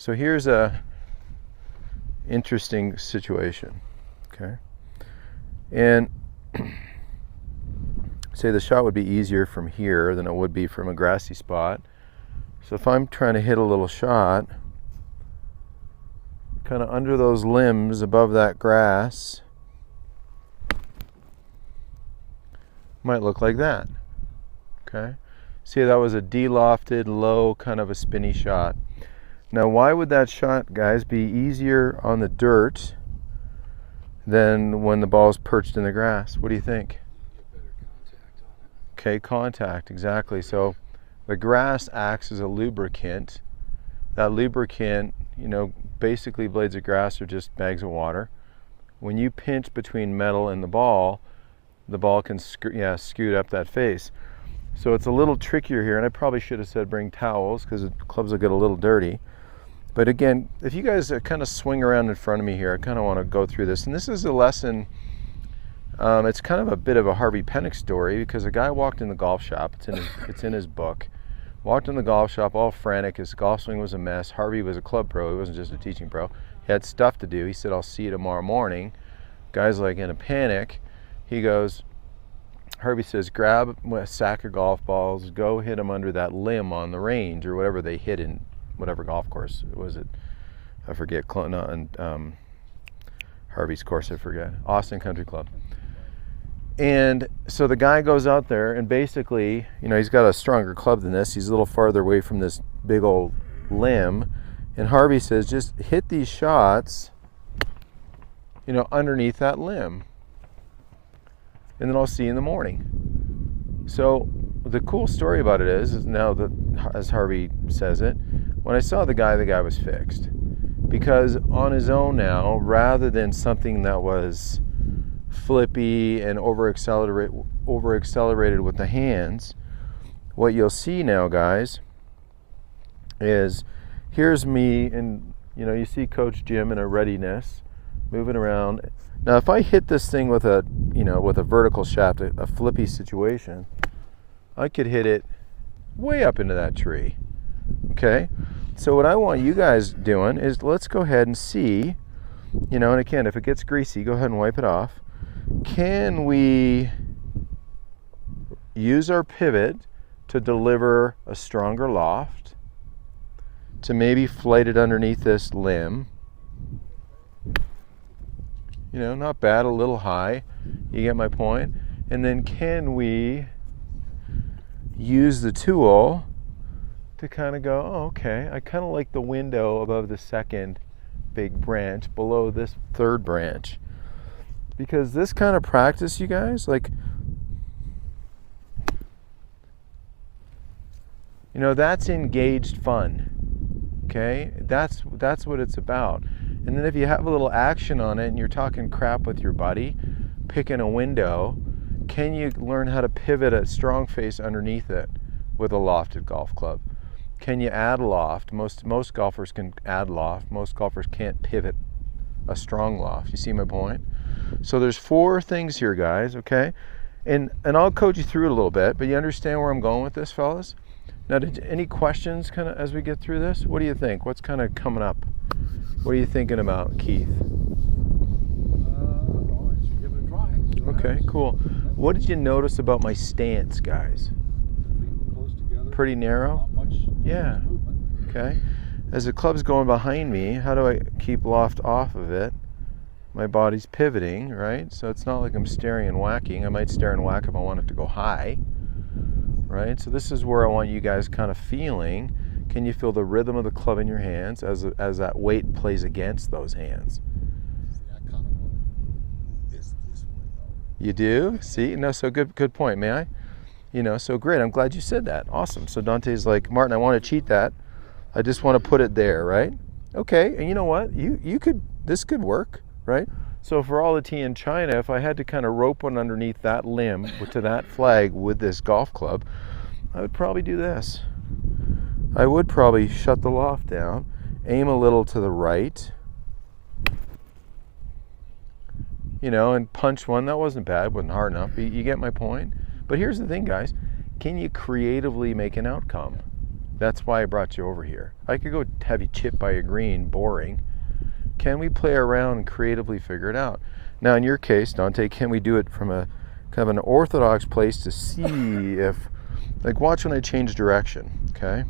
So here's a interesting situation, okay? And say the shot would be easier from here than it would be from a grassy spot. So if I'm trying to hit a little shot, kind of under those limbs above that grass, might look like that, okay? See, that was a de-lofted, low, kind of a spinny shot. Now, why would that shot, guys, be easier on the dirt than when the ball's perched in the grass? What do you think? Okay, contact, exactly. So the grass acts as a lubricant. That lubricant, you know, basically blades of grass are just bags of water. When you pinch between metal and the ball can scoot up that face. So it's a little trickier here, and I probably should have said bring towels because the clubs will get a little dirty. But again, if you guys kind of swing around in front of me here, I kind of want to go through this. And this is a lesson, it's kind of a bit of a Harvey Penick story, because a guy walked in the golf shop, it's in his book, walked in the golf shop all frantic, his golf swing was a mess. Harvey was a club pro, he wasn't just a teaching pro. He had stuff to do. He said, I'll see you tomorrow morning. Guy's like in a panic. He goes, Harvey says, grab a sack of golf balls, go hit them under that limb on the range, or whatever they hit in whatever golf course was it, I forget, and Harvey's course, I forget, Austin Country Club. And so the guy goes out there, and basically, you know, he's got a stronger club than this. He's a little farther away from this big old limb, and Harvey says, just hit these shots, you know, underneath that limb, and then I'll see you in the morning. So the cool story about it is now that, as Harvey says it, when I saw the guy was fixed. Because on his own now, rather than something that was flippy and over accelerated with the hands, what you'll see now, guys, is here's me, and you know, you see Coach Jim in a readiness, moving around. Now if I hit this thing with a, you know, with a vertical shaft, a flippy situation, I could hit it way up into that tree. Okay, so what I want you guys doing is, let's go ahead and see, you know, and again, if it gets greasy, go ahead and wipe it off. Can we use our pivot to deliver a stronger loft, to maybe flight it underneath this limb? You know, not bad, a little high, you get my point. And then can we use the tool to kind of go, oh, okay, I kind of like the window above the second big branch, below this third branch. Because this kind of practice, you guys, like, you know, that's engaged fun, okay? That's what it's about. And then if you have a little action on it and you're talking crap with your buddy, picking a window, can you learn how to pivot a strong face underneath it with a lofted golf club? Can you add loft? Most golfers can add loft. Most golfers can't pivot a strong loft. You see my point? So there's 4 things here, guys, okay? And I'll coach you through it a little bit, but you understand where I'm going with this, fellas? Now, any questions kind of as we get through this? What do you think? What's kind of coming up? What are you thinking about, Keith? Well, I should give it a try. Okay, cool. What did you notice about my stance, guys? Close together. Pretty narrow? Not much Yeah. movement. Okay. As the club's going behind me, how do I keep loft off of it? My body's pivoting, right? So it's not like I'm staring and whacking. I might stare and whack if I want it to go high, right? So this is where I want you guys kind of feeling. Can you feel the rhythm of the club in your hands as that weight plays against those hands? See, I kind of want to move this way, though. You do? See? No, so good point. May I? You know, so great. I'm glad you said that. Awesome. So Dante's like, Martin, I want to cheat that. I just want to put it there, right? Okay. And you know what? This could work, right? So for all the tea in China, if I had to kind of rope one underneath that limb to that flag with this golf club, I would probably do this. I would probably shut the loft down, aim a little to the right, you know, and punch one. That wasn't bad, wasn't hard enough. You get my point? But here's the thing, guys. Can you creatively make an outcome? That's why I brought you over here. I could go have you chip by a green, boring. Can we play around and creatively figure it out? Now, in your case, Dante, can we do it from a kind of an orthodox place to see if, like, watch when I change direction, okay?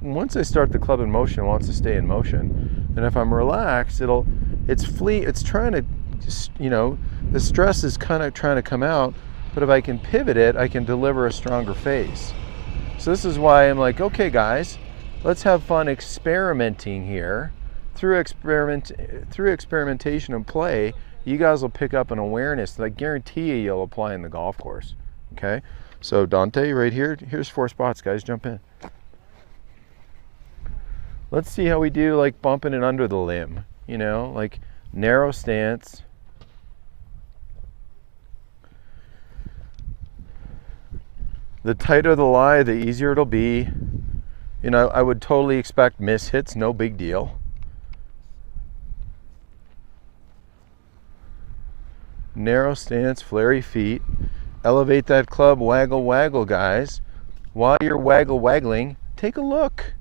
Once I start the club in motion, it wants to stay in motion. And if I'm relaxed, it's trying to, you know, the stress is kind of trying to come out, but if I can pivot it, I can deliver a stronger face. So this is why I'm like, okay guys, let's have fun experimenting here. Through experimentation and play, you guys will pick up an awareness that I guarantee you'll apply in the golf course, okay? So Dante, right here, here's 4 spots, guys, jump in. Let's see how we do like bumping it under the limb, you know, like narrow stance. The tighter the lie, the easier it'll be. You know, I would totally expect miss hits, no big deal. Narrow stance, flary feet. Elevate that club, waggle, waggle, guys. While you're waggling, take a look.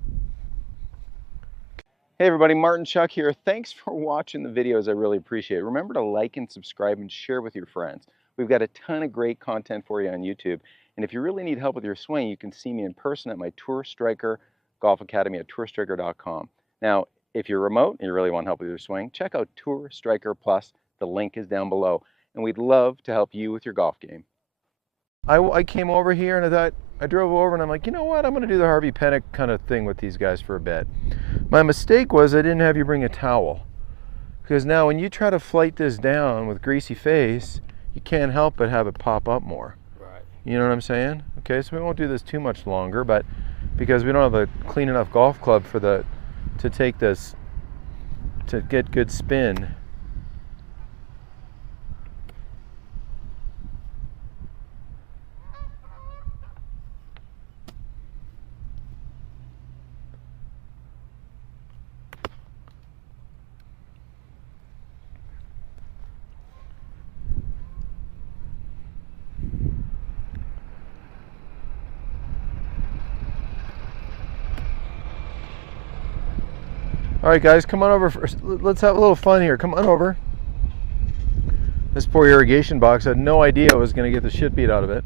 Hey everybody, Martin Chuck here. Thanks for watching the videos. I really appreciate it. Remember to like and subscribe and share with your friends. We've got a ton of great content for you on YouTube. And if you really need help with your swing, you can see me in person at my Tour Striker Golf Academy at tourstriker.com. Now, if you're remote and you really want help with your swing, check out Tour Striker Plus. The link is down below. And we'd love to help you with your golf game. I came over here and I drove over and I'm like, you know what? I'm going to do the Harvey Penick kind of thing with these guys for a bit. My mistake was I didn't have you bring a towel. Because now when you try to flight this down with greasy face, you can't help but have it pop up more. Right. You know what I'm saying? Okay, so we won't do this too much longer, but because we don't have a clean enough golf club for to take this, to get good spin. All right, guys, come on over first. Let's have a little fun here. Come on over. This poor irrigation box had no idea I was going to get the shit beat out of it.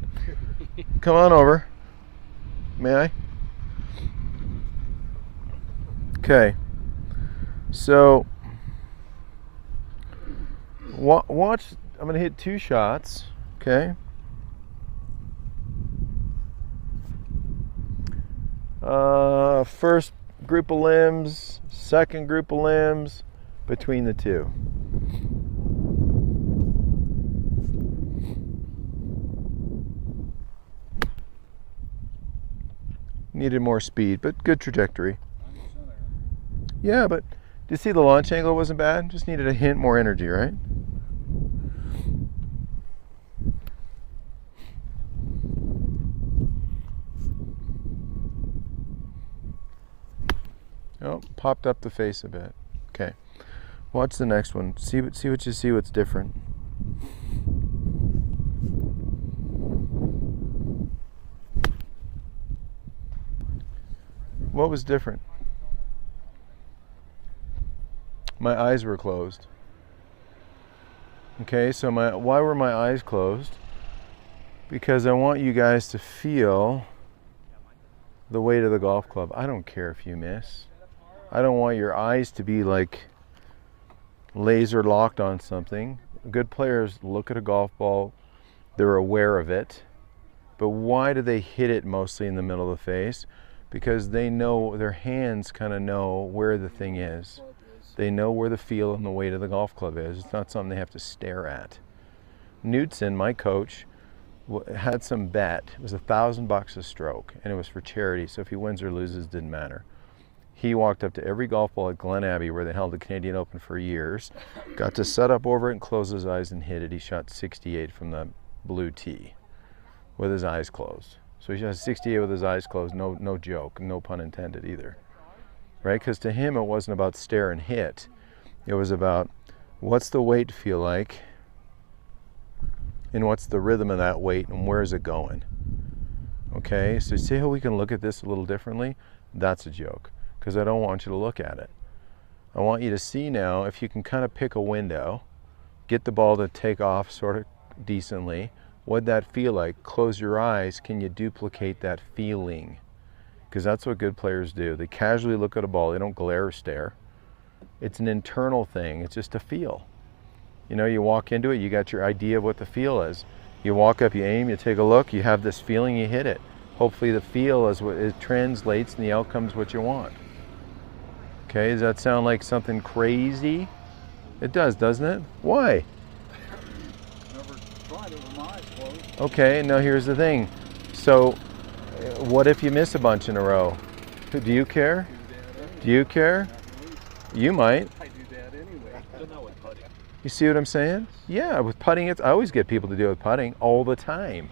Come on over. May I? Okay. So, watch. I'm going to hit 2 shots. Okay. First group of limbs, second group of limbs, between the 2. Needed more speed, but good trajectory. Yeah, but do you see the launch angle wasn't bad? Just needed a hint more energy, right? Oh, popped up the face a bit. Okay, watch the next one. See what you see. What's different? What was different? My eyes were closed. Okay, so why were my eyes closed? Because I want you guys to feel the weight of the golf club. I don't care if you miss. I don't want your eyes to be like laser locked on something. Good players look at a golf ball, they're aware of it, but why do they hit it mostly in the middle of the face? Because they know, their hands kind of know where the thing is. They know where the feel and the weight of the golf club is. It's not something they have to stare at. Knudsen, my coach, had some bet. It was $1,000 a stroke, and it was for charity, so if he wins or loses, didn't matter. He walked up to every golf ball at Glen Abbey, where they held the Canadian Open for years, got to set up over it and close his eyes and hit it. He shot 68 from the blue tee with his eyes closed. So he shot 68 with his eyes closed, no joke, no pun intended either, right? Because to him, it wasn't about stare and hit. It was about what's the weight feel like, and what's the rhythm of that weight, and where is it going? Okay, so see how we can look at this a little differently? That's a joke, because I don't want you to look at it. I want you to see now if you can kind of pick a window, get the ball to take off sort of decently. What'd that feel like? Close your eyes. Can you duplicate that feeling? Because that's what good players do. They casually look at a ball. They don't glare or stare. It's an internal thing. It's just a feel. You know, you walk into it, you got your idea of what the feel is. You walk up, you aim, you take a look, you have this feeling, you hit it. Hopefully the feel is what it translates and the outcome's what you want. Okay, does that sound like something crazy? It does, doesn't it? Why? Never tried it with my eyes closed. Okay, now here's the thing. So, what if you miss a bunch in a row? Do you care? Do you care? You might. I do that anyway. I don't know with putting. You see what I'm saying? Yeah, with putting, I always get people to do it with putting all the time.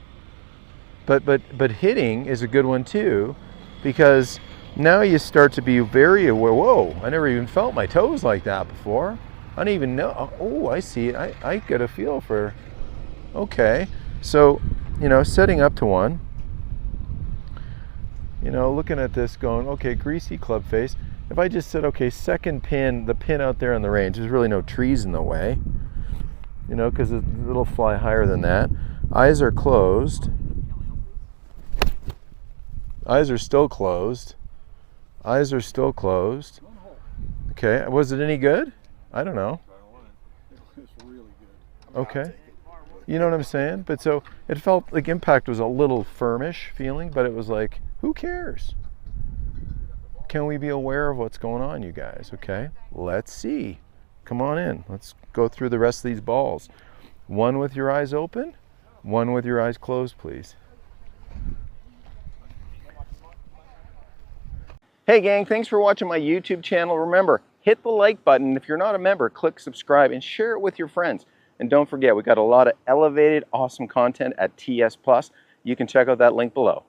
But hitting is a good one too, because now you start to be very aware. Whoa, I never even felt my toes like that before. I don't even know. Oh, I see it. I get a feel for, okay. So, you know, setting up to one, you know, looking at this going, okay, greasy club face. If I just said, okay, second pin, the pin out there on the range, there's really no trees in the way, you know, because it'll fly higher than that. Eyes are closed. Eyes are still closed. Eyes are still closed. Okay, was it any good? I don't know. It's really good. Okay. You know what I'm saying? But so it felt like impact was a little firmish feeling, but it was like, who cares? Can we be aware of what's going on, you guys? Okay, let's see. Come on in. Let's go through the rest of these balls. One with your eyes open, one with your eyes closed, please. Hey gang, thanks for watching my YouTube channel. Remember, hit the like button. If you're not a member, click subscribe and share it with your friends. And don't forget, we got a lot of elevated, awesome content at TS Plus. You can check out that link below.